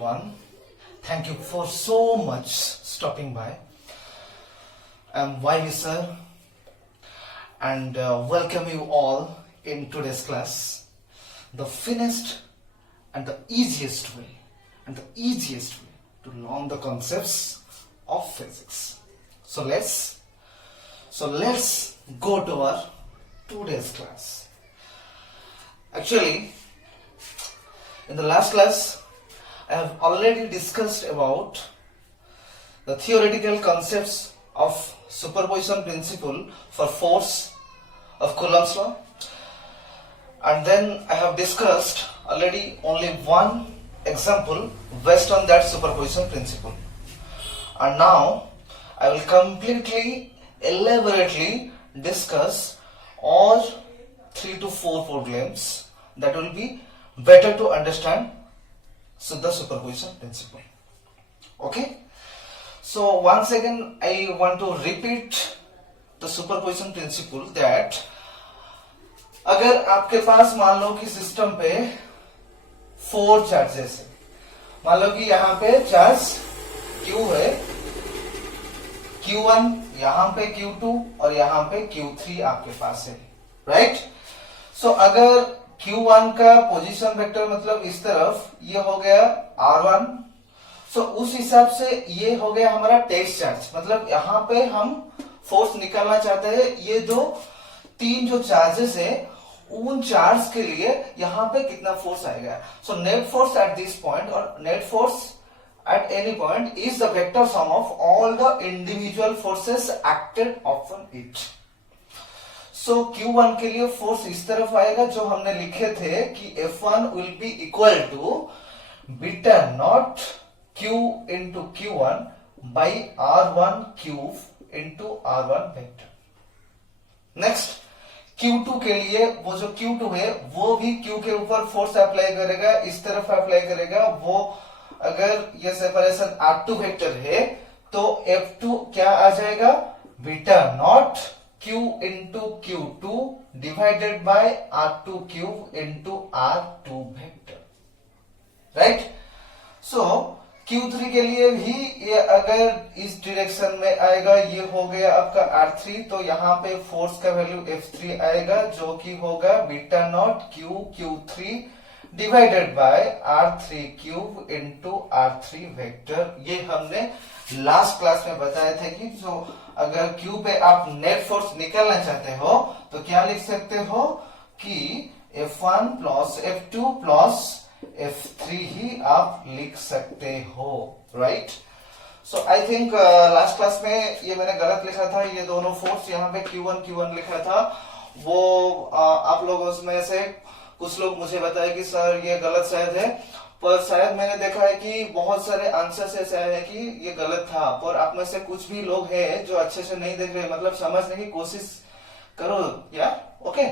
everyone. Thank you for so much stopping by. I'm YV sir and welcome you all in today's class. The finest and the easiest way to learn the concepts of physics. So let's go to our today's class. Actually, in the last class, I have already discussed about the theoretical concepts of superposition principle for force of Coulomb's law, and then I have discussed already only one example based on that superposition principle, and now I will completely elaborately discuss all 3 to 4 problems that will be better to understand the superposition principle. Okay, so once again I want to repeat the superposition principle that अगर आपके पास मान लो कि system पे 4 charges है, मान लो कि यहाँ पे चार्ज Q है, Q1, यहाँ पे Q2 और यहाँ पे Q3 आपके पास है, राइट? सो अगर Q1 का पोजीशन वेक्टर मतलब इस तरफ ये हो गया R1, सो उस हिसाब से ये हो गया हमारा टेस्ट चार्ज, मतलब यहाँ पे हम फोर्स निकालना चाहते हैं। ये जो 3 जो चार्जेस है उन चार्ज के लिए यहाँ पे कितना फोर्स आएगा। So net force at this point और net force at any point is the vector sum of all the individual forces acted upon it. So Q1 के लिए फोर्स इस तरफ आएगा जो हमने लिखे थे कि F1 will be equal to beta naught Q into Q1 by R1 cube into R1 vector. Next Q2 के लिए वो जो Q2 है वो भी Q के ऊपर फोर्स अप्लाई करेगा, इस तरफ अप्लाई करेगा। वो अगर ये सेपरेशन R2 वेक्टर है तो F2 क्या आ जाएगा, beta naught Q into Q2 divided by R2 cube into R2 vector, right? So Q3 के लिए भी ये अगर इस डायरेक्शन में आएगा, ये हो गया आपका R3, तो यहाँ पे फोर्स का वैल्यू F3 आएगा जो कि होगा beta not Q3 divided by R3 cube into R3 vector. ये हमने लास्ट क्लास में बताए थे कि जो अगर Q पे आप नेट फोर्स निकालना चाहते हो तो क्या लिख सकते हो कि F1 plus F2 plus F3 ही आप लिख सकते हो, right? So I think last class में ये मैंने गलत लिखा था, ये दोनों फोर्स यहाँ पे Q1 लिखा था, वो आप लोगों में से कुछ लोग मुझे बताए कि सर ये गलत शायद है, पर शायद मैंने देखा है कि बहुत सारे आंसर्स ऐसे आए हैं कि ये गलत था, पर आप में से कुछ भी लोग हैं जो अच्छे से नहीं देख रहे, मतलब समझने की कोशिश करो यार। ओके,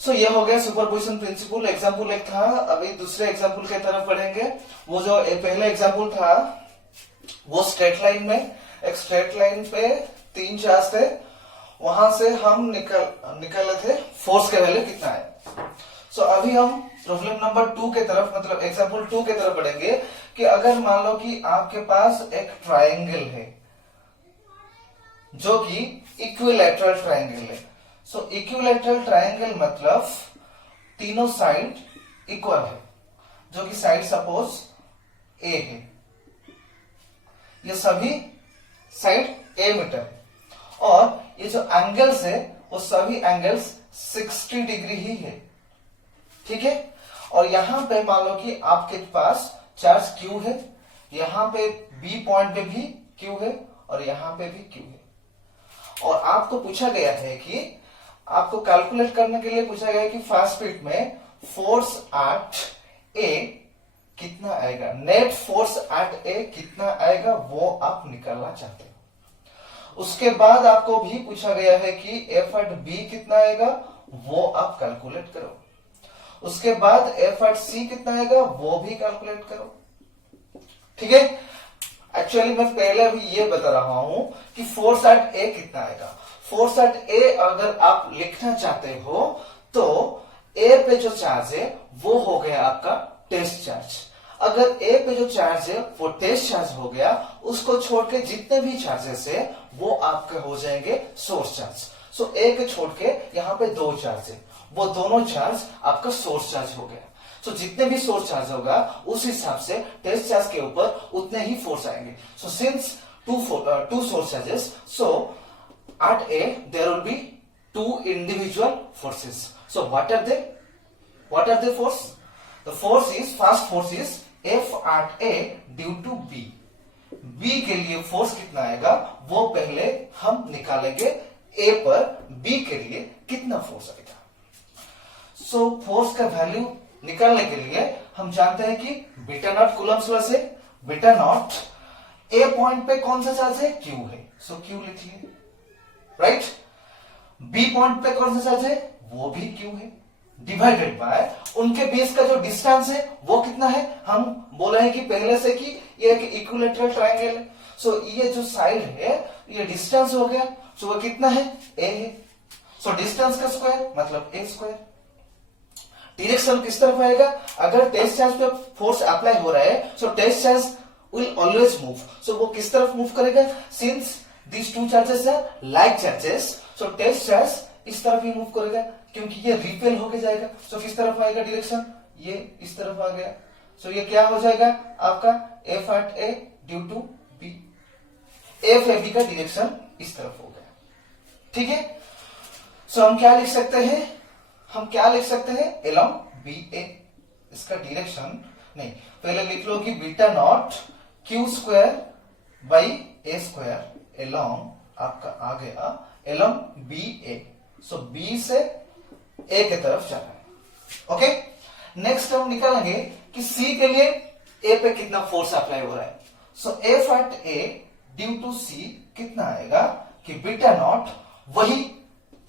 सो ये हो गया सुपरपोजिशन प्रिंसिपल। एग्जाम्पल एक था, अभी दूसरे एग्जाम्पल की तरफ बढ़ेंगे। वो जो पहला एग्जाम्पल था वो स्ट्रेट लाइन में, एक स्ट्रेट लाइन पे 3 चार्ज थे, वहां से हम निकाले थे फोर्स का वैल्यू कितना है। सो अभी हम प्रॉब्लम नंबर 2 के तरफ, मतलब एग्जांपल 2 के तरफ बढ़ेंगे कि अगर मान लो कि आपके पास एक ट्रायंगल है जो कि इक्विलैटरल ट्रायंगल है। सो इक्विलैटरल ट्रायंगल मतलब तीनों साइड इक्वल है, जो कि साइड सपोज ए है, ये सभी साइड ए मीटर है, और ये जो एंगल्स है वो सभी एंगल्स 60 डिग्री ही है, ठीक है? और यहां पे मान लो कि आपके पास चार्ज Q है, यहां पे B पॉइंट पे भी Q है और यहां पे भी Q है, और आपको पूछा गया है कि आपको कैलकुलेट करने के लिए पूछा गया है कि फास्ट स्पीड में फोर्स एट A कितना आएगा, नेट फोर्स एट A कितना आएगा वो आप निकालना चाहते हो। उसके बाद आपको भी पूछा गया है कि F एट B कितना आएगा वो आप कैलकुलेट करो। उसके बाद F एट C कितना आएगा वो भी कैलकुलेट करो, ठीक है? एक्चुअली मैं पहले भी ये बता रहा हूं कि फोर्स एट A कितना आएगा। फोर्स एट A अगर आप लिखना चाहते हो तो A पे जो चार्ज है वो हो गया आपका टेस्ट चार्ज। अगर ए पे जो चार्ज है वो टेस्ट चार्ज हो गया, उसको छोड़ के जितने भी चार्जेस है वो आपके हो जाएंगे सोर्स चार्ज। सो ए के छोड़ के यहाँ पे दो चार्ज है, वो दोनों चार्ज आपका सोर्स चार्ज हो गया। सो जितने भी सोर्स चार्ज होगा उस हिसाब से टेस्ट चार्ज के ऊपर उतने ही फोर्स आएंगे। So since two source charges, so at A there will be two individual forces. So what are they? What are the force? The force is, first force is F at A due to B. B के लिए force कितना आएगा वो पहले हम निकालेंगे, A पर B के लिए कितना फोर्स आएगा। सो फोर्स का वैल्यू निकालने के लिए हम जानते हैं कि बीटा नॉट कूलम्ब्स लॉ से, बीटा नॉट ए पॉइंट पे कौन सा चार्ज है, क्यू है, सो क्यू लिखिए, राइट। बी पॉइंट पे कौन सा चार्ज है, वो भी क्यू है, डिवाइडेड बाय उनके बीच का जो डिस्टेंस है वो कितना है, हम बोले हैं कि पहले से कि ये एक इक्विलैटरल ट्रायंगल है। सो ये जो साइड है ये डिस्टेंस हो गया, सो वो कितना है, ए है। सो डिस्टेंस का स्क्वायर मतलब ए स्क्वायर। डायरेक्शन किस तरफ आएगा, अगर टेस्ट चार्ज पे फोर्स अप्लाई हो रहा है so test charge will always move. So वो किस तरफ मूव करेगा, since these two charges are like charges, so test charge इस तरफ ही मूव करेगा क्योंकि ये रिपेल होके जाएगा। so किस तरफ आएगा डायरेक्शन, ये इस तरफ आ गया। so ये क्या हो जाएगा आपका F at A due to B, F at B का डायरेक्शन इस तरफ हो गया, ठीक है। so हम क्या लिख सकते हैं, हम क्या लिख सकते हैं, along BA, इसका डायरेक्शन नहीं, पहले लिख लो कि beta naught Q square by A square along आपका आ गया एलॉन्ग बी ए। सो बी से ए के तरफ जा रहा है, ओके। नेक्स्ट हम निकालेंगे कि सी के लिए ए पे कितना फोर्स अप्लाई हो रहा है। So F at A due to C कितना आएगा कि बीटा नॉट, वही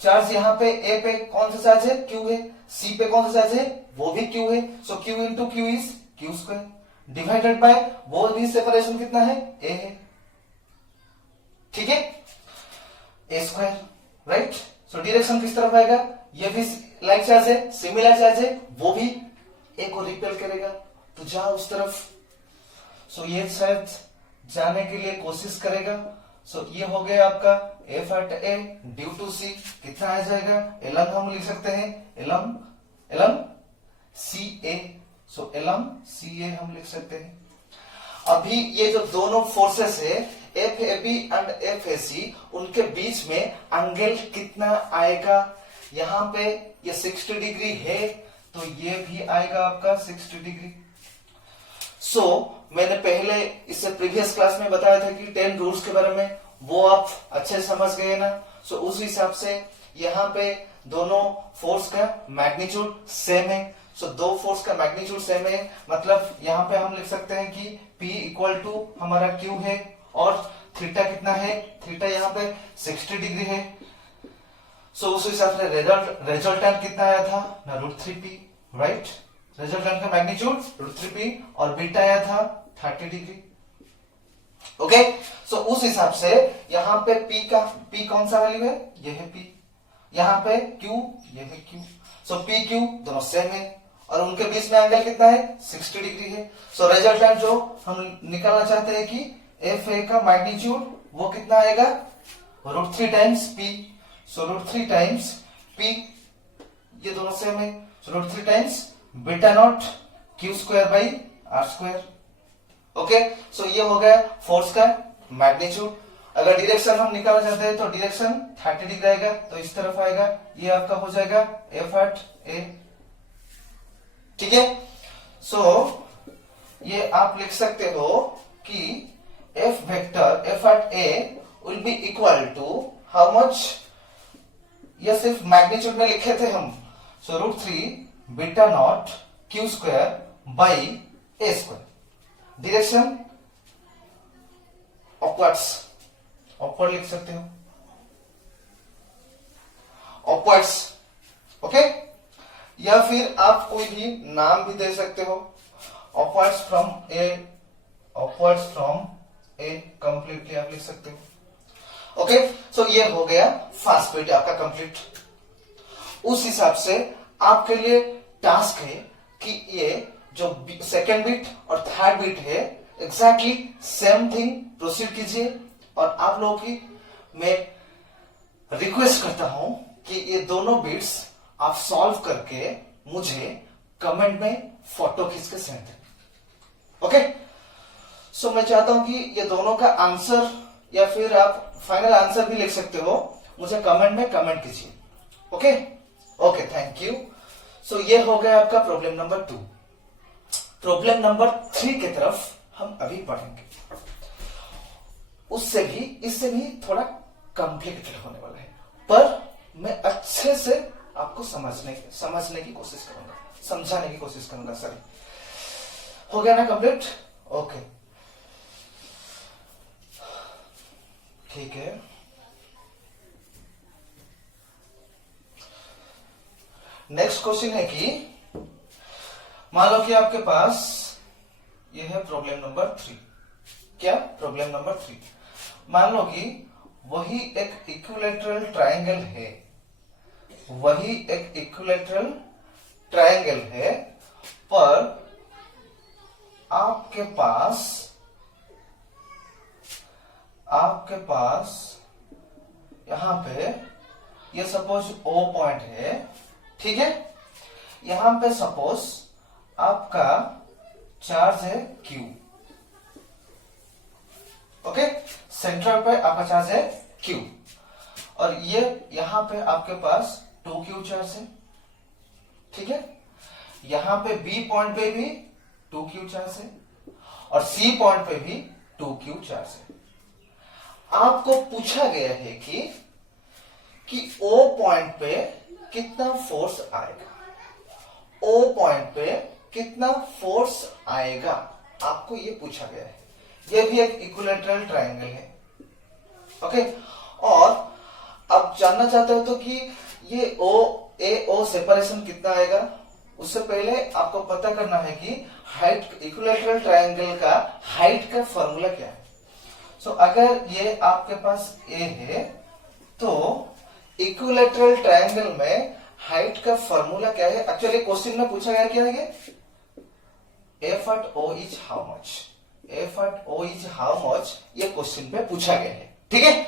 चार्ज यहाँ पे ए पे कौन सा चार्ज है, क्यू है, सी पे कौन सा चार्ज है, वो भी क्यू है। So Q into Q is Q square divided by वो भी सेपरेशन कितना है, ए है, ठीक है, a square, right. So direction किस तरफ आएगा, ये भी लाइक चार्ज है, सिमिलर चार्ज है, वो भी ए को रिपेल करेगा तो जा उस तरफ। सो ये शायद जाने के लिए कोशिश करेगा। सो ये हो गया आपका F at A due to C, कितना आ जाएगा, एलम हम लिख सकते हैं, एलम एलम सी ए। सो एलम सी ए हम लिख सकते हैं। अभी ये जो दोनों फोर्सेस है F A B and F A C, उनके बीच में एंगल कितना आएगा, यहां पे ये 60 डिग्री है तो ये भी आएगा आपका 60 डिग्री। सो मैंने पहले इससे प्रीवियस क्लास में बताया था कि 10 रूल्स के बारे में, वो आप अच्छे समझ गए ना। सो उस हिसाब से यहाँ पे दोनों फोर्स का मैग्नीट्यूड सेम है। सो दो फोर्स का मैग्नीट्यूड सेम है, मतलब यहाँ पे हम लिख सकते हैं कि P इक्वल टू हमारा Q है और थीटा कितना है, थीटा यहाँ पे 60 डिग्री है। सो उस हिसाब से रिजल्टेंट कितना आया था ना, √3P, राइट। रिजल्टेंट का मैग्नीट्यूड √3P और बीटा आया था 30 डिग्री, ओके। सो उस हिसाब से यहाँ पे P कौन सा वैल्यू है, ये है P, यहाँ पे Q, ये है Q। सो P Q दोनों सेम है और उनके बीच में एंगल कितना है, 60 डिग्री है। सो रिजल्टेंट जो हम निकालना चाहते हैं कि एफ ए का मैग्नीट्यूड वो कितना आएगा, √3 टाइम्स P। सो √3 टाइम्स P, ये दोनों सेम है, so √3 times beta naught Q square by R square, okay. So ये हो गया फोर्स का मैग्नीट्यूड। अगर डायरेक्शन हम निकालना चाहते हैं तो डायरेक्शन 30 डिग्री आएगा तो इस तरफ आएगा, ये आपका हो जाएगा एफ एट ए, ठीक है। सो ये आप लिख सकते हो कि F vector F at A will be equal to how much, ये सिर्फ मैग्नीट्यूड में लिखे थे हम। So √3 beta naught Q square by A square. Direction upward लिख सकते हो, अपवर्ड्स, ओके। या फिर आप कोई भी नाम भी दे सकते हो, अपवर्ड्स फ्रॉम ए कंप्लीटली आप लिख सकते हो, ओके। सो ये हो गया फर्स्ट पॉइंट आपका कंप्लीट। उस हिसाब से आपके लिए टास्क है कि ये जो सेकेंड बिट और थर्ड बिट है एग्जैक्टली सेम थिंग प्रोसीड कीजिए। और आप लोगों की मैं रिक्वेस्ट करता हूं कि ये दोनों बिट्स आप सॉल्व करके मुझे कमेंट में फोटो खींच के सेंड दें। ओके, सो मैं चाहता हूं कि ये दोनों का आंसर या फिर आप फाइनल आंसर भी लिख सकते हो, मुझे कमेंट में कमेंट कीजिए। Okay okay, thank you. So ये हो गया आपका प्रॉब्लम नंबर 2। प्रॉब्लम नंबर 3 की तरफ हम अभी बढ़ेंगे। इससे भी थोड़ा कॉम्प्लिकेटेड होने वाला है, पर मैं अच्छे से आपको समझने की कोशिश करूंगा, समझाने की कोशिश करूंगा। सॉरी, हो गया ना कंप्लीट? ओके, ठीक है। नेक्स्ट क्वेश्चन है कि मान लो कि आपके पास यह है प्रॉब्लम नंबर 3। क्या? Problem number 3। मान लो कि वही एक इक्विलैटरल ट्रायंगल है, वही एक इक्विलैटरल ट्रायंगल है, पर आपके पास यहां पे ये सपोज O पॉइंट है, ठीक है। यहां पे सपोज आपका चार्ज है Q। ओके, सेंटर पे आपका चार्ज है Q, और ये यहां पे आपके पास 2Q चार्ज है, ठीक है। यहां पे B पॉइंट पे भी 2Q चार्ज है, और C पॉइंट पे भी 2Q चार्ज है। आपको पूछा गया है कि O पॉइंट पे कितना फोर्स आएगा, O पॉइंट पे कितना फोर्स आएगा, आपको ये पूछा गया है। ये भी एक इक्विलैटरल ट्रायंगल है, ओके। और आप जानना चाहते हो तो कि ये O सेपरेशन कितना आएगा। उससे पहले आपको पता करना है कि हाइट, इक्विलैटरल ट्रायंगल का हाइट का फॉर्मूला क्या है। सो अगर ये आपके पास A है तो इक्विलैटरल ट्रायंगल में हाइट का फॉर्मूला क्या है। एक्चुअली क्वेश्चन में पूछा गया क्या है, F at O is how much, F at O is how much, ये क्वेश्चन पे पूछा गया है, ठीक है।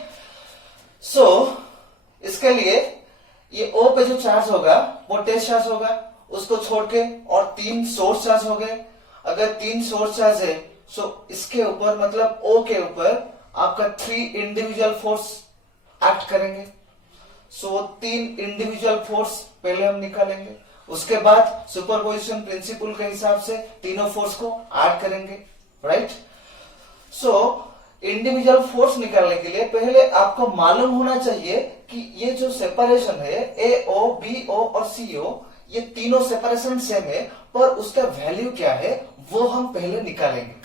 सो इसके लिए ये O पे जो चार्ज होगा वो टेस्ट चार्ज होगा, उसको छोड़ के और 3 सोर्स चार्ज हो गए। अगर 3 सोर्स चार्ज है सो इसके ऊपर मतलब O के ऊपर आपका 3 इंडिविजुअल फोर्स एक्ट करेंगे। सो 3 इंडिविजुअल फोर्स पहले हम निकालेंगे, उसके बाद सुपरपोजिशन प्रिंसिपल के हिसाब से तीनों फोर्स को ऐड करेंगे, राइट। सो इंडिविजुअल फोर्स निकालने के लिए पहले आपको मालूम होना चाहिए कि ये जो सेपरेशन है AO, BO और CO, ये तीनों सेपरेशन सेम है, पर उसका वैल्यू क्या है वो हम पहले निकालेंगे,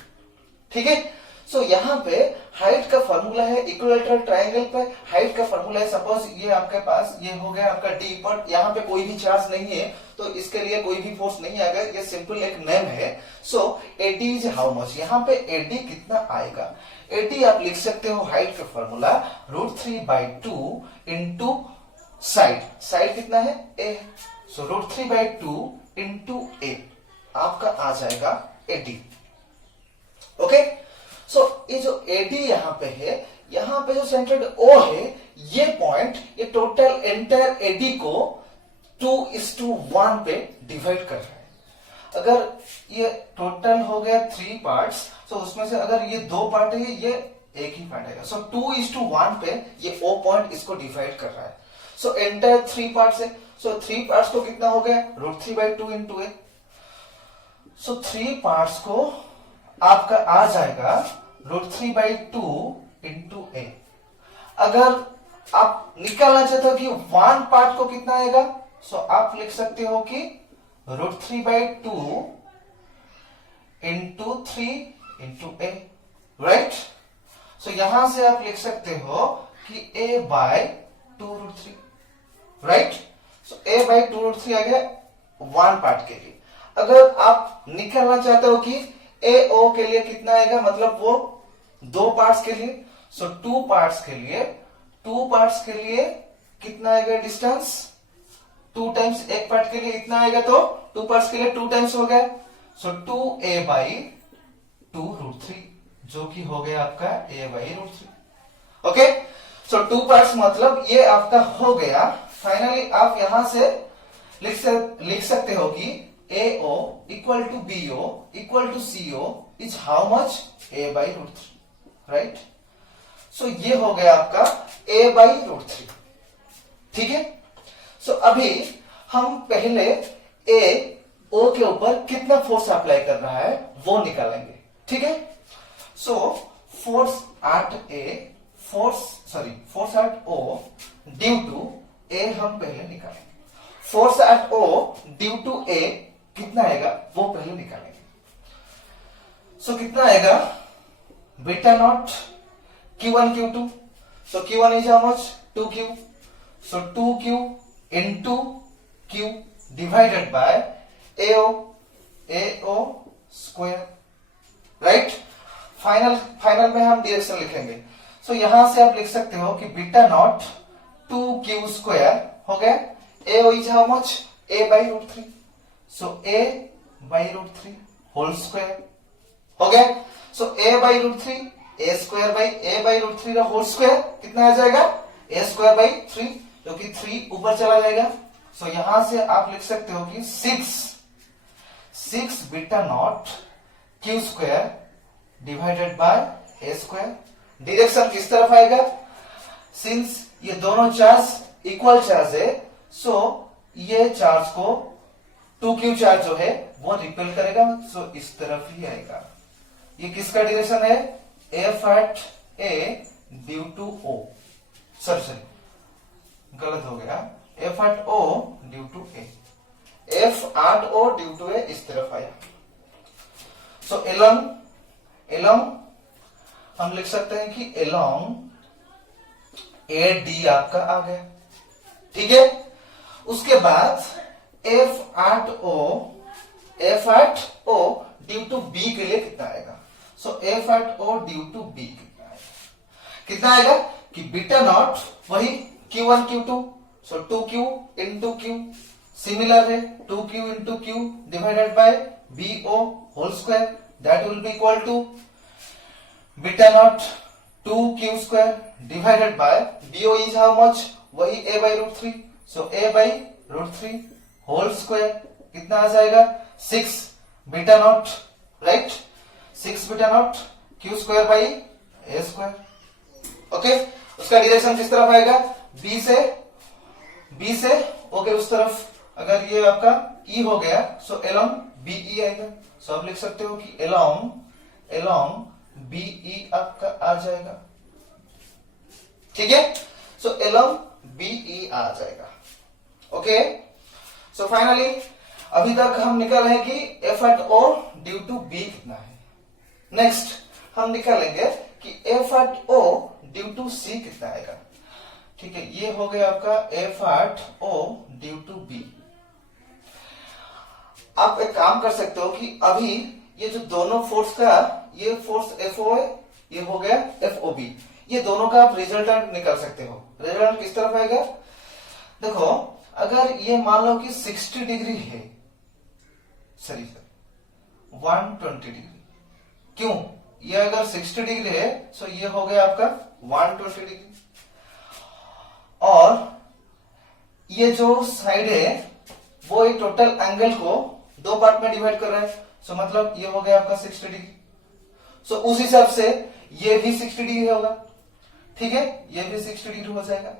ठीक है। सो यहाँ पे हाइट का फॉर्मूला है, इक्विलैटरल ट्रायंगल पे हाइट का फॉर्मूला है। सपोज ये आपके पास ये हो गया आपका D, पर यहाँ पे कोई भी चार्ज नहीं है तो इसके लिए कोई भी फोर्स नहीं आएगा, ये सिंपल एक नेम है। सो AD इज हाउ मच, यहाँ पे AD कितना आएगा। AD आप लिख सकते हो हाइट का फॉर्मूला √3/2 इंटू साइड कितना है A, सो √3/2 इंटू A आपका आ जाएगा AD, ओके। सो ये जो AD यहाँ पे है, यहाँ पे जो सेंटर्ड O है, ये पॉइंट ये टोटल एंटायर AD को 2:1 पे डिवाइड कर रहा है। अगर ये टोटल हो गया 3 पार्ट्स, तो उसमें से अगर ये 2 पार्ट है ये एक ही पार्ट है, सो 2:1 पे ये O पॉइंट इसको डिवाइड कर रहा है। सो एंटायर 3 पार्ट्स है, सो 3 पार्ट्स को कितना हो गया √3/2 इंटू A। सो 3 पार्ट्स को आपका आ जाएगा √3/2 इंटू A। अगर आप निकालना चाहते हो कि 1 पार्ट को कितना आएगा, सो आप लिख सकते हो कि √3/2 इंटू 3 इंटू A, राइट। सो यहां से आप लिख सकते हो कि A/2√3, राइट। सो A/2√3 आ गया 1 पार्ट के लिए। अगर आप निकालना चाहते हो कि AO के लिए कितना आएगा, मतलब वो 2 पार्ट्स के लिए, सो 2 पार्ट्स के लिए कितना आएगा डिस्टेंस, 2 टाइम्स एक पार्ट के लिए इतना आएगा, तो 2 पार्ट्स के लिए 2 टाइम्स हो गया, सो 2a/2√3 जो कि हो गया आपका a/√3। ओके, सो 2 पार्ट्स मतलब ये आपका हो गया। फाइनली आप यहां से लिख सकते हो कि AO equal to BO equal to CO is how much a/√3, right. So ये हो गया आपका a/√3, ठीक है। सो अभी हम पहले AO के ऊपर कितना फोर्स अप्लाई कर रहा है वो निकालेंगे, ठीक है। So force at O due to A हम पहले निकालेंगे। Force at O due to A कितना आएगा वो पहले निकालेंगे। सो कितना आएगा, beta naught Q1 Q2, so Q1 is how much 2Q, so 2Q into Q divided by AO square, right. Final में हम डायरेक्शन लिखेंगे। सो यहां से आप लिख सकते हो कि बीटा नॉट 2Q स्क्वायर हो गया, AO is how much a/√3, so a/√3 whole square हो गया। सो a/√3 a square by a/√3 का होल स्क्वायर कितना आ जाएगा, a स्क्वायर बाई 3, जो कि 3 ऊपर चला जाएगा। सो यहां से आप लिख सकते हो कि 6 beta naught Q square divided by a square. Direction किस तरफ आएगा, सिंस ये दोनों चार्ज इक्वल चार्ज है, सो ये चार्ज को 2Q चार्ज जो है वो रिपेल करेगा, सो इस तरफ ही आएगा। ये किसका डायरेक्शन है, F at A due to O, sorry गलत हो गया, F at O due to A, F at O due to A इस तरफ आया। सो एलोंग हम लिख सकते हैं कि एलोंग AD आपका आ गया, ठीक है। उसके बाद F at O due to B के लिए कितना आएगा, so F at O due to B कितना आएगा कि बीटा नॉट वही Q1 Q2, सो 2Q into Q, सिमिलर है 2Q into Q divided by BO whole square, that will be equal to beta naught 2Q square divided by BO is how much, वही a/√3, so a/√3 whole square कितना आ जाएगा, 6 beta naught, right, 6 beta naught Q square by a square. Okay, उसका direction किस तरफ आएगा, B से okay उस तरफ। अगर ये आपका E हो गया, सो एलोंग BE आएगा। सो आप लिख सकते हो कि एलोंग BE आपका आ जाएगा, ठीक है। सो एलोंग BE आ जाएगा, ओके। सो फाइनली अभी तक हम निकाल है कि F at O due to B कितना है। नेक्स्ट हम निकालेंगे कि F at O due to C कितना आएगा, ठीक है। ये हो गया आपका F at O due to B। आप एक काम कर सकते हो कि अभी ये जो दोनों फोर्स का, ये फोर्स FO है, ये हो गया FOB, ये दोनों का आप रिजल्टेंट निकाल सकते हो। रिजल्टेंट किस तरफ आएगा, देखो अगर ये मान लो कि 60 डिग्री है, सॉरी 120 डिग्री, क्यों, ये अगर 60 डिग्री है, सो ये हो गया आपका 120 डिग्री, और ये जो साइड है वो एक टोटल एंगल को 2 पार्ट में डिवाइड कर रहा है, सो मतलब ये हो गया आपका 60 डिग्री। सो उस हिसाब से ये भी 60 डिग्री होगा, ठीक है, ये भी 60 डिग्री हो जाएगा।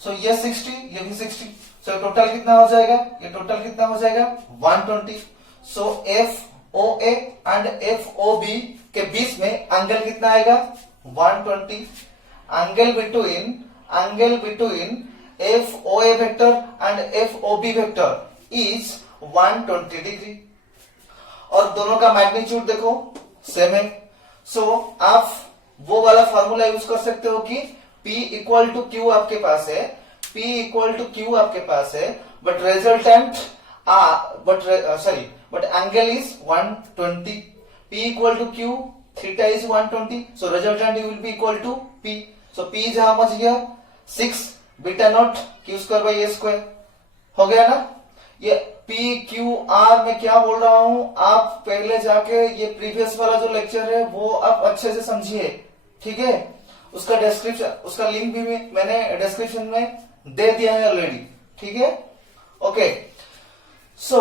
सो ये 60, ये भी 60, सो टोटल कितना हो जाएगा, ये टोटल कितना हो जाएगा 120। सो FOA एंड FOB के बीच में एंगल कितना आएगा 120। Angle between FOA vector and FOB vector is 120 degree, और दोनों का मैग्नीट्यूड देखो सेम है। सो आप वो वाला फॉर्मूला यूज कर सकते हो कि P इक्वल टू Q आपके पास है, but resultant but angle is 120, P equal to Q, theta is 120, so resultant will be equal to P, so P is how much here 6 beta naught Q square by A square, हो गया ना। ये P Q R में क्या बोल रहा हूं, आप पहले जाके ये प्रीवियस वाला जो लेक्चर है वो आप अच्छे से समझिए, ठीक है। उसका डिस्क्रिप्शन, उसका लिंक भी मैंने डिस्क्रिप्शन में दे दिया है ऑलरेडी, ठीक है। ओके, सो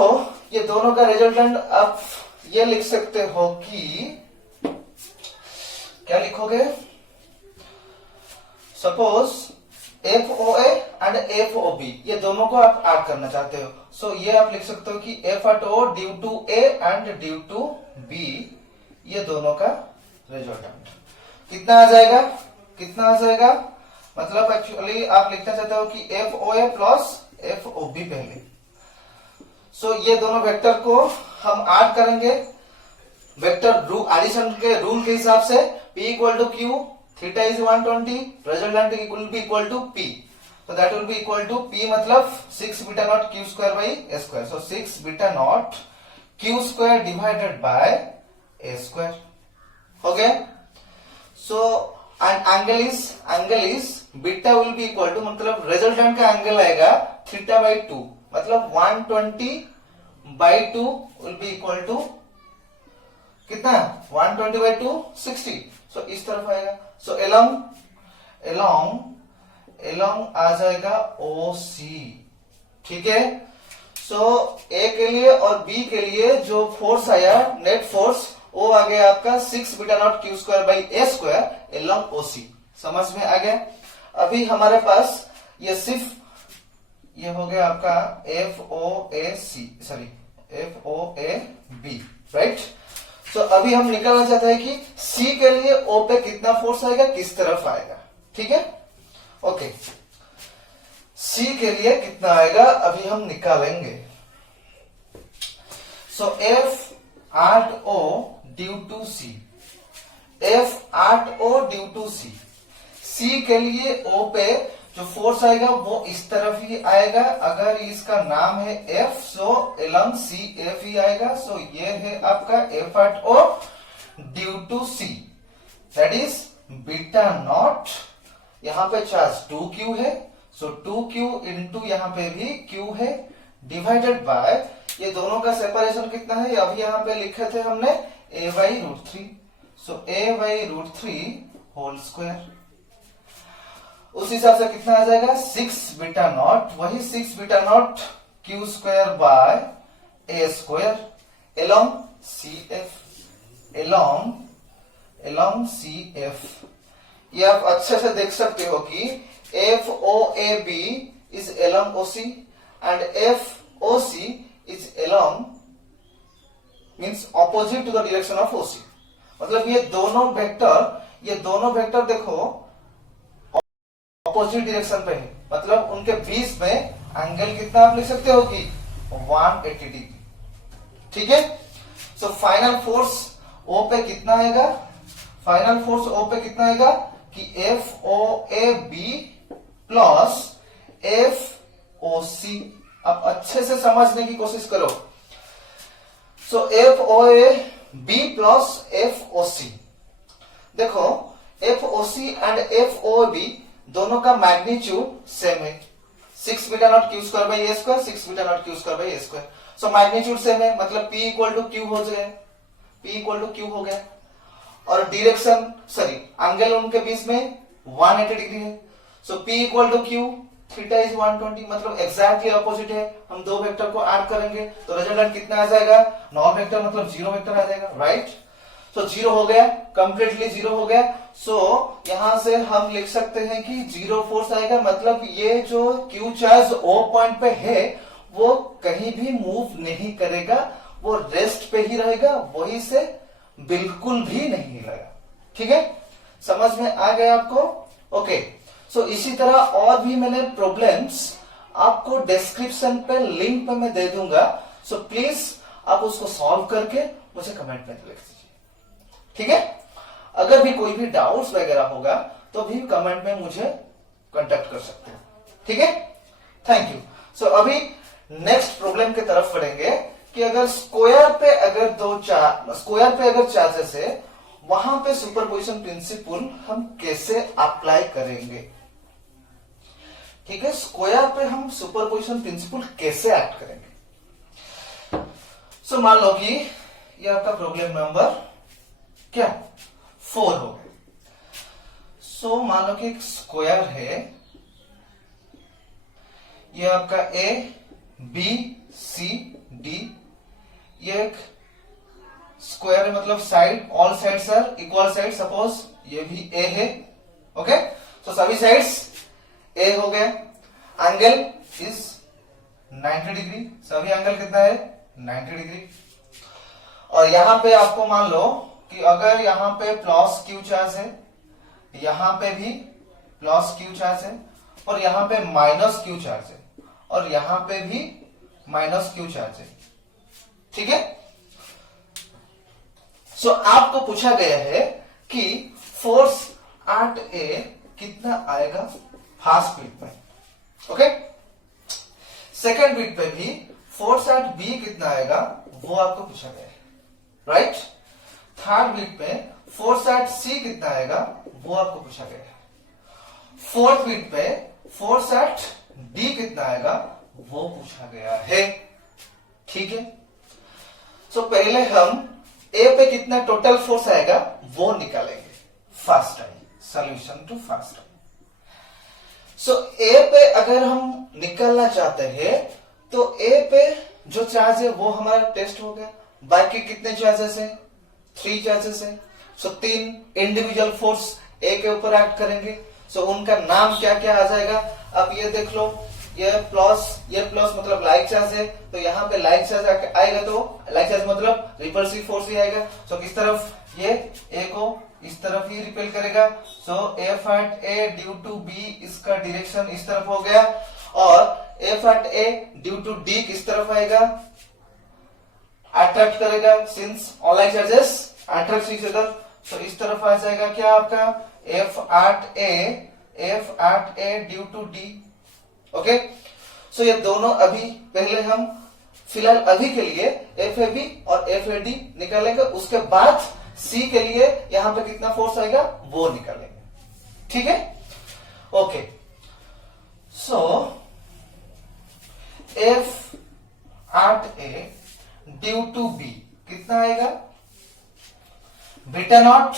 ये दोनों का रिजल्टेंट आप ये लिख सकते हो कि क्या लिखोगे, सपोज FOA एंड FOB ये दोनों को आप ऐड करना चाहते हो, सो ये आप लिख सकते हो कि F at O due to A and due to B, ये दोनों का रिजल्टेंट कितना आ जाएगा, कितना आ जाएगा, मतलब एक्चुअली आप लिखना चाहते हो कि FOA प्लस FOB पहले। सो ये दोनों वेक्टर को हम ऐड करेंगे वेक्टर एडिशन के रूल के हिसाब से, P equal to Q, theta is 120, resultant will be equal to P, so that will be equal to P मतलब 6 beta naught Q square by A square, so 6 beta naught Q square divided by A square हो गया। So angle is beta will be equal to, मतलब resultant का angle आएगा theta by 2, मतलब 120 by 2 will be equal to कितना, 120 by 2 60, सो इस तरफ आएगा। सो एलोंग आ जाएगा OC, ठीक है। सो A के लिए और B के लिए जो फोर्स आया नेट फोर्स वो आ गया आपका 6 beta naught Q square by A square along OC, समझ में आ गया। अभी हमारे पास ये सिर्फ ये हो गया आपका FOAB, राइट। सो अभी हम निकालना चाहते हैं कि C के लिए O पे कितना फोर्स आएगा, किस तरफ आएगा, ठीक है। ओके, C के लिए कितना आएगा अभी हम निकालेंगे। So F at O due to C, F at O due to C के लिए O पे जो फोर्स आएगा वो इस तरफ ही आएगा, अगर इसका नाम है F so along C F ही आएगा। सो ये है आपका F at O due to C, that is beta naught, यहां पे चार्ज 2Q है, सो 2Q इंटू यहां पे भी Q है, डिवाइडेड बाय ये दोनों का सेपरेशन कितना है, अभी यहां पे लिखे थे हमने A/√3, so A/√3 whole square, उस हिसाब से कितना आ जाएगा 6 बीटा नॉट, वही 6 beta naught Q square by A square along CF। ये आप अच्छे से देख सकते हो कि FOAB is along OC and FOC is along means opposite to the direction of OC, मतलब ये दोनों वेक्टर देखो ऑपोजिट डायरेक्शन पे है, मतलब उनके बीच में एंगल कितना आप लिख सकते हो कि 180 डिग्री, ठीक है। सो फाइनल फोर्स O पे कितना आएगा, फाइनल फोर्स O पे कितना आएगा कि FOAB प्लस FOC, अब अच्छे से समझने की कोशिश करो। सो FOAB प्लस FOC, देखो FOC एंड FOAB दोनों का मैग्नीट्यूड सेम है, 6 beta naught Q square by A square, 6 beta naught Q square by A square, so magnitude same है, मतलब P इक्वल टू Q हो जाए, P इक्वल टू Q हो गया, और डायरेक्शन एंगल उनके बीच में 180 डिग्री है, so P equal to Q, theta is 120, मतलब एग्जैक्टली अपोजिट है। हम दो वेक्टर को ऐड करेंगे तो रिजल्टेंट कितना आ जाएगा, नॉन वेक्टर मतलब जीरो वेक्टर आ जाएगा, राइट। सो जीरो हो गया, कंप्लीटली जीरो हो गया। सो यहां से हम लिख सकते हैं कि जीरो फोर्स आएगा, मतलब ये जो Q चार्ज O पॉइंट पे है वो कहीं भी मूव नहीं करेगा, वो रेस्ट पे ही रहेगा, वहीं से बिल्कुल भी नहीं हिलेगा, ठीक है। समझ में आ गया आपको, ओके। सो इसी तरह और भी मैंने प्रॉब्लम्स आपको डिस्क्रिप्शन पे लिंक पे मैं दे दूंगा, सो प्लीज आप उसको सॉल्व करके मुझे कमेंट में लिख दीजिए, ठीक है। अगर भी कोई भी डाउट्स वगैरह होगा तो भी कमेंट में मुझे कांटेक्ट कर सकते हो, ठीक है। Thank you. सो अभी नेक्स्ट प्रॉब्लम की तरफ बढ़ेंगे कि अगर स्क्वायर पे अगर चार्जेस है वहां पे सुपरपोजिशन प्रिंसिपल हम कैसे अप्लाई करेंगे, ठीक है। स्क्वायर पे हम सुपरपोजिशन प्रिंसिपल कैसे एक्ट करेंगे, सो मान लो कि ये आपका प्रॉब्लम नंबर क्या 4 हो गया। सो मान लो कि एक स्क्वायर है, ये आपका ए बी सी डी, ये एक स्क्वायर है मतलब side, all sides are equal side. Suppose ये भी ए है, ओके। सो सभी साइड्स ए हो गया। एंगल इज 90 डिग्री, सभी एंगल कितना है 90 डिग्री। और यहां पे आपको मान लो कि अगर यहां पे प्लस क्यू चार्ज है, यहां पे भी प्लस क्यू चार्ज है, और यहां पे माइनस क्यू चार्ज है, और यहां पे भी माइनस क्यू चार्ज है, ठीक है। सो आपको पूछा गया है कि फोर्स एट ए कितना आएगा फर्स्ट बीट में, ओके। सेकेंड बीट पे भी फोर्स एट बी कितना आएगा वो आपको पूछा गया है, राइट। थर्ड बीट पे फोर्स एट सी कितना आएगा वो आपको पूछा गया है। फोर्थ बीट पे फोर्स एट डी कितना आएगा वो पूछा गया है, ठीक है। सो पहले हम ए पे कितना टोटल फोर्स आएगा वो निकालेंगे first time, solution to first time. So A पे अगर हम निकालना चाहते हैं तो ए पे जो चार्ज है वो हमारा टेस्ट हो गया। बाकी कितने चार्जेस है 3 चार्जेस है। सो 3 इंडिविजुअल फोर्स ए के ऊपर एक्ट करेंगे। सो उनका नाम क्या क्या आ जाएगा अब ये देख लो। ये प्लस मतलब लाइक चार्ज है, तो यहाँ पे लाइक चार्ज आएगा, तो लाइक चार्ज मतलब रिपल्सिव फोर्स ही आएगा। सो किस तरफ ये ए को इस तरफ ही रिपेल करेगा। So F at A due to B इसका डायरेक्शन इस तरफ हो गया, और F at A due to D किस तरफ आएगा अट्रैक्ट करेगा, since all like charges attract each other. So इस तरफ आ जाएगा क्या आपका F at A due to D, okay. So ये दोनों अभी पहले हम फिलहाल अभी के लिए एफ ए बी और एफ ए डी निकालेंगे, उसके बाद सी के लिए यहां पे कितना फोर्स आएगा वो निकालेंगे, ठीक है, okay. So F at A due to B कितना आएगा बीटा नॉट,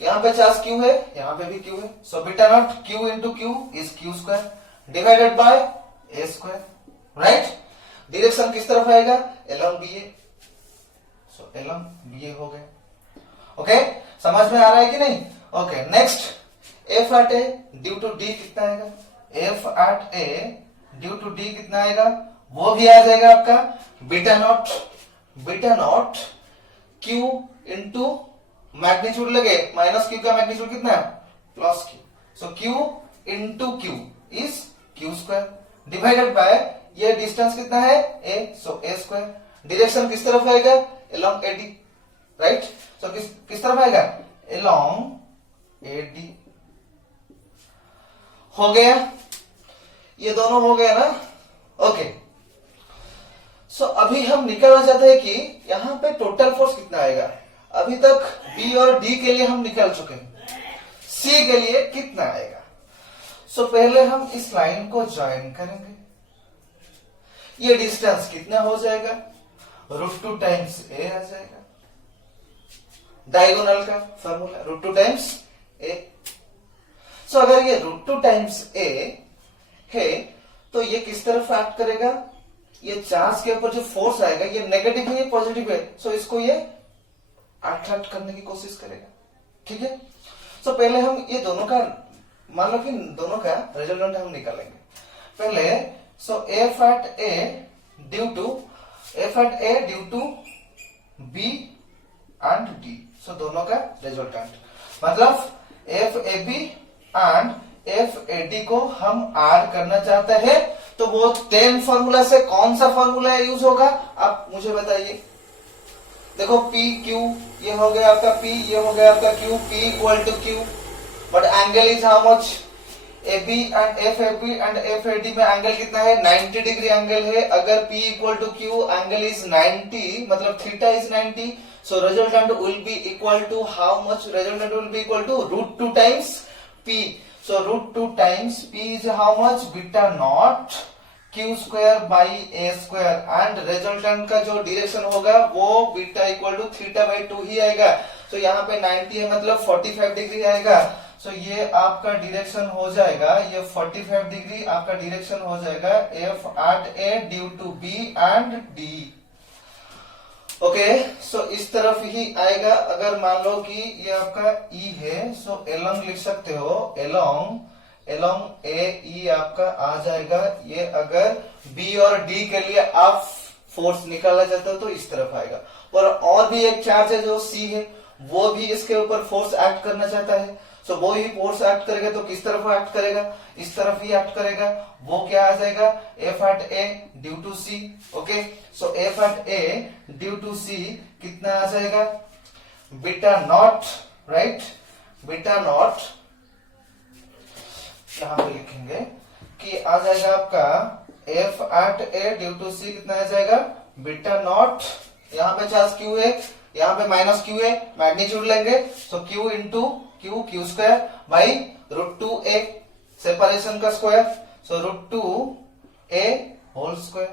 यहां पे चार्ज क्यू है, यहां पे भी क्यू है। So beta naught Q into Q is Q square divided bye a square, right. Direction किस तरफ आएगा एलोंग बी ए, सो एलोंग बी ए हो गया, ओके। समझ में आ रहा है कि नहीं, okay. Next F at A due to D कितना आएगा, F at A due to D कितना आएगा वो भी आ जाएगा आपका beta naught Q into magnitude लगे, माइनस क्यू का मैग्नीट्यूड कितना है plus Q. So Q into Q is Q square divided by ये डिस्टेंस कितना है ए, सो ए स्क्वायर। डायरेक्शन किस तरफ आएगा अलोंग एडी, राइट। सो किस तरफ आएगा अलोंग एडी, हो गया, ये दोनों हो गया ना, ओके। सो अभी हम निकालना चाहते हैं कि यहां पे टोटल फोर्स कितना आएगा। अभी तक बी और डी के लिए हम निकाल चुके हैं, सी के लिए कितना आएगा। सो पहले हम इस लाइन को ज्वाइन करेंगे, ये डिस्टेंस कितना हो जाएगा √2 टाइम्स ए आ जाएगा, डायगोनल का फॉर्मूला √2 टाइम्स ए। सो अगर ये √2 टाइम्स ए है तो ये किस तरफ एक्ट करेगा, ये चार्ज के ऊपर जो फोर्स आएगा ये नेगेटिव है या पॉजिटिव है, सो इसको ये अट्रैक्ट करने की कोशिश करेगा, ठीक है। सो पहले हम ये दोनों का मान लो कि दोनों का रिजल्टेंट हम निकालेंगे पहले। So F at A due to B and D, so दोनों का रिजल्टेंट मतलब F A B and F A D को हम ऐड करना चाहते हैं, तो वो 10 फॉर्मूला से कौन सा फॉर्मूला यूज होगा आप मुझे बताइए। देखो P Q ये हो गया आपका P, ये हो गया आपका Q, P equal to Q, but angle is how much, AB and FAB and FAD में एंगल कितना है 90 डिग्री एंगल है। अगर P equal to Q angle is 90 मतलब theta is 90, so resultant will be equal to how much, resultant will be equal to √2 times P। So √2 times P is how much, beta naught Q square by A square and resultant का जो direction होगा वो beta equal to theta by 2 ही आएगा। तो यहाँ पे 90 है मतलब 45 डिग्री आएगा। सो ये आपका डिरेक्शन हो जाएगा, ये 45 डिग्री आपका डिरेक्शन हो जाएगा F at A due to B and D. Okay, so इस तरफ ही आएगा। अगर मान लो कि ये आपका ई है, सो एलोंग लिख सकते हो, एलोंग ए ई आपका आ जाएगा। ये अगर बी और डी के लिए आप फोर्स निकाला जाता है तो इस तरफ आएगा। और भी एक चार्ज है जो सी है, वो भी इसके ऊपर फोर्स एक्ट करना चाहता है। सो वो ही फोर्स एक्ट करेगा तो किस तरफ एक्ट करेगा, इस तरफ ही एक्ट करेगा। वो क्या आ जाएगा, F at A due to C. Okay, so F at A due to C कितना आ जाएगा, beta naught, right, beta naught यहां पे लिखेंगे कि आ जाएगा आपका F at A due to C कितना आ जाएगा, बीटा नॉट। यहाँ पे चार्ज क्यू है, यहाँ पे माइनस क्यू है, मैग्नीट्यूड लेंगे so Q into Q square by √2 a, separation का square, so √2 a whole square,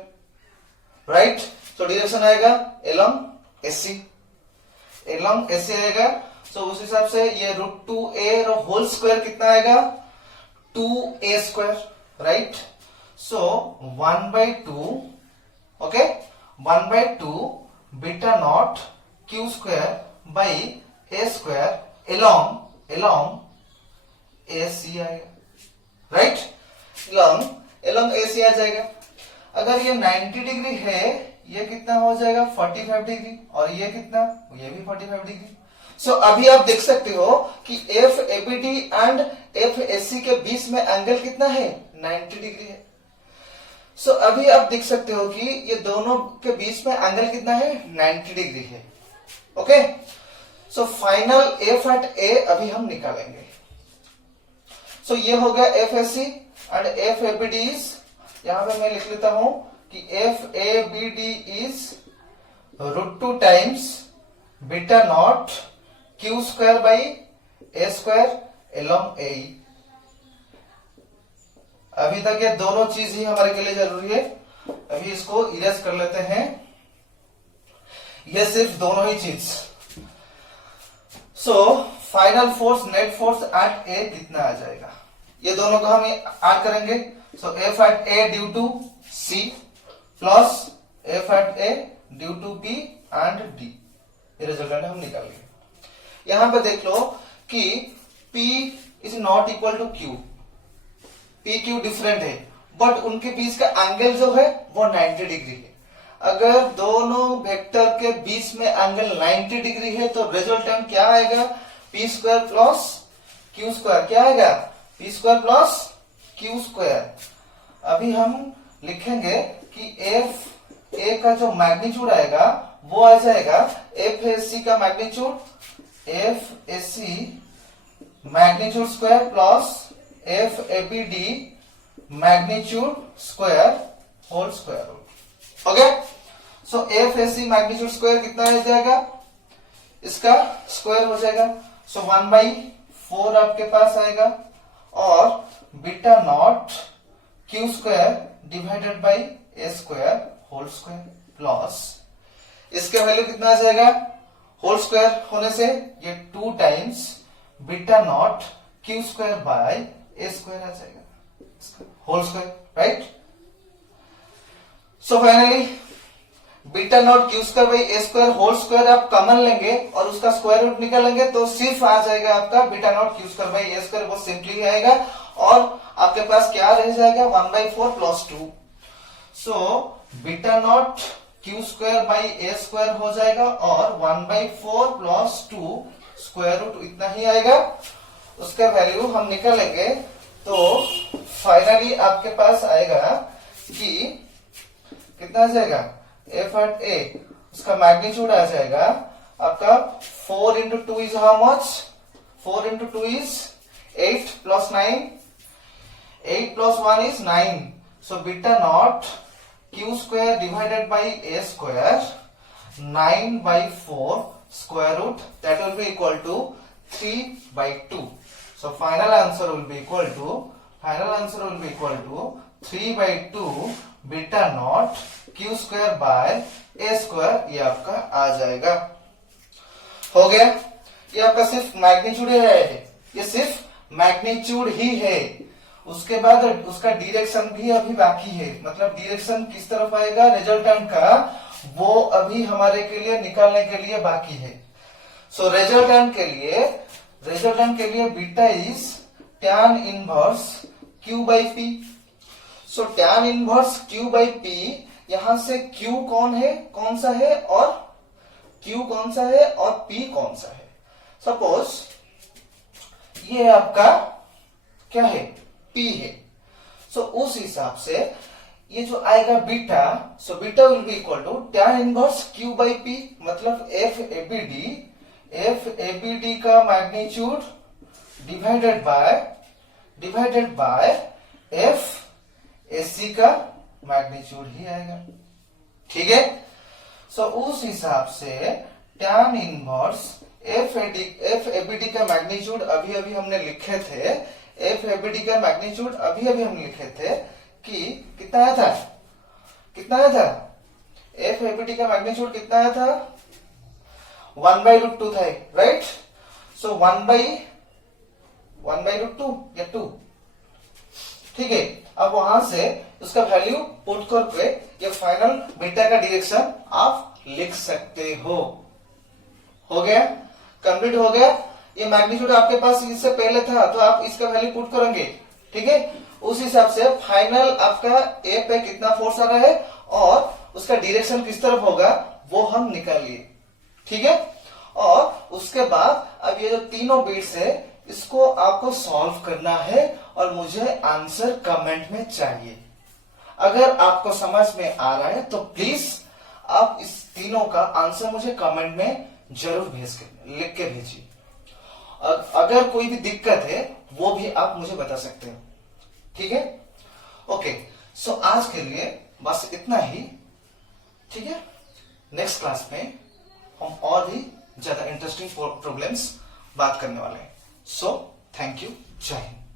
right. So direction आएगा एलोंग एससी, एलोंग एससी आएगा। सो उस हिसाब से ये √2 ए होल स्क्वायर कितना आएगा, 2a square, right. So 1/2, okay, 1/2 beta naught Q square by A square along A C आएगा, राइट, एलोंग ए सी आ जाएगा। अगर ये 90 डिग्री है, ये कितना हो जाएगा 45 डिग्री, और ये कितना, ये भी 45 डिग्री। सो अभी आप देख सकते हो कि F ABD and F SC के बीच में एंगल कितना है, 90 डिग्री है। सो अभी आप देख सकते हो कि ये दोनों के बीच में एंगल कितना है, 90 डिग्री है। Okay, so final F at A अभी हम निकालेंगे। सो ये हो गया F SC and F ABD is, यहां पे मैं लिख लेता हूं कि F A B D is √2 times beta naught Q square by A square along A. अभी तक ये दोनों चीज ही हमारे के लिए जरूरी है। अभी इसको इरेज कर लेते हैं, ये सिर्फ दोनों ही चीज। So final force, net force at A कितना आ जाएगा, ये दोनों को हम ऐड करेंगे। So F at A due to C plus F at A due to B and D, ये रिजल्टेंट हम निकाल लेंगे। यहां पे देख लो कि P is not equal to Q, P Q different है, बट उनके बीच का एंगल जो है वो 90 डिग्री है। अगर दोनों वेक्टर के बीच में एंगल 90 डिग्री है तो रिजल्टेंट क्या आएगा, P square plus Q square, क्या आएगा, P square plus Q square. अभी हम लिखेंगे कि एफ ए का जो मैग्नीट्यूड आएगा वो आ जाएगा एफ एस सी का magnitude, F S C magnitude square plus F A B D magnitude square whole square root. Okay, so F S C magnitude square कितना हो जाएगा, इसका स्क्वायर हो जाएगा। सो 1/4 आपके पास आएगा, और beta naught Q square divided by A square whole square plus, इसका वैल्यू कितना आ जाएगा, होल स्क्वायर होने से ये 2 times beta naught Q square by a square आ जाएगा, whole square, right. So finally beta naught Q square by A square whole square आप कॉमन लेंगे और उसका स्क्वायर रूट निकालेंगे तो सिर्फ आ जाएगा आपका beta naught Q square by A square, वो सिंपली आएगा। और आपके पास क्या रह जाएगा, 1/4 plus 2। So beta naught Q square by A square हो जाएगा, और 1/4 प्लस 2 स्क्वायर रूट इतना ही आएगा। उसका वैल्यू हम निकालेंगे तो फाइनली आपके पास आएगा कि कितना आ जाएगा, एफ एट ए उसका मैग्नीट्यूड आ जाएगा आपका 4 into 2 is how much, 4 into 2 is 8 plus 9, 8 plus 1 is 9. So beta naught q square divided by a square 9/4 square root, that will be equal to 3/2. So final answer will be equal to 3/2 beta naught Q square by a square, ये आपका आ जाएगा। हो गया। ये आपका सिर्फ magnitude है, ये सिर्फ मैग्नीट्यूड ही है। उसके बाद उसका डायरेक्शन भी अभी बाकी है, मतलब डायरेक्शन किस तरफ आएगा रिजल्टेंट का, वो अभी हमारे के लिए निकालने के लिए बाकी है। सो रिजल्टेंट के लिए beta is tan inverse q by P. So tan inverse q by P, यहां से q कौन सा है और q कौन सा है और p कौन सा है। सपोज ये आपका क्या है, p है। सो उस हिसाब से ये जो आएगा beta, so beta will be equal to tan inverse q by P, मतलब एफ एबीडी का magnitude divided by F AC का मैग्नीट्यूड ही आएगा। ठीक है। सो उस हिसाब से tan इनवर्स एफ एबीडी का मैग्नीट्यूड अभी हमने लिखे थे, एफ एबीडी का मैग्नीट्यूड अभी हम लिखे थे कि कितना आया था, एफ एबीडी का मैग्नीट्यूड कितना आया था, 1/√2 था, राइट। सो 1/√2 या 2। ठीक है। अब वहां से उसका वैल्यू पुट करके ये फाइनल बीटा का डायरेक्शन आप लिख सकते हो। हो गया, कंप्लीट हो गया। ये मैग्नीट्यूड आपके पास इससे पहले था, तो आप इसका वैल्यू पुट करेंगे। ठीक है। उस हिसाब से फाइनल आपका ए पे कितना फोर्स आ रहा है और उसका डायरेक्शन किस तरफ होगा वो हम निकालिए। ठीक है। और उसके बाद अब ये जो तीनों बिट्स है इसको आपको सॉल्व करना है और मुझे आंसर कमेंट में चाहिए। अगर आपको समझ में आ रहा है तो प्लीज आप इस तीनों का आंसर मुझे कमेंट में जरूर लिख के भेजिए। अगर कोई भी दिक्कत है वो भी आप मुझे बता सकते हो। ठीक है। ओके। सो आज के लिए बस इतना ही। ठीक है। नेक्स्ट क्लास में हम और भी ज्यादा इंटरेस्टिंग प्रॉब्लम्स बात करने वाले हैं। सो थैंक यू, जय हिंद।